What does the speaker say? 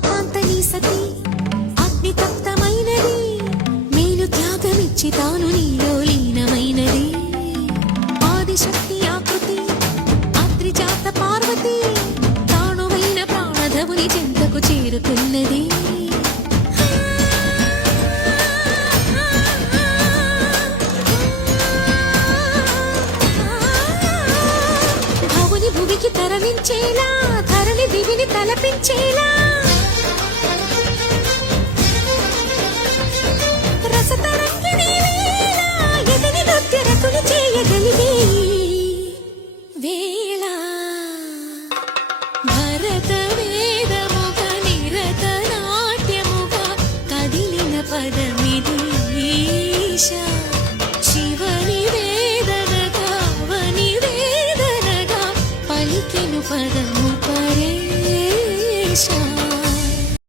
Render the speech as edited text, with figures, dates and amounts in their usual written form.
కాంతని సతి అగ్ని తప్తమైనది మేలు త్యాగమిచ్చి తాను నీలో లీనమైనది ఆదిశక్తి ఆకృతి అద్రిజాత పార్వతి తానువైన ప్రాణధవుని చెంతకు చేరుతున్నది భువికి తరలించేలా ధరణి దివిని తలపించేలా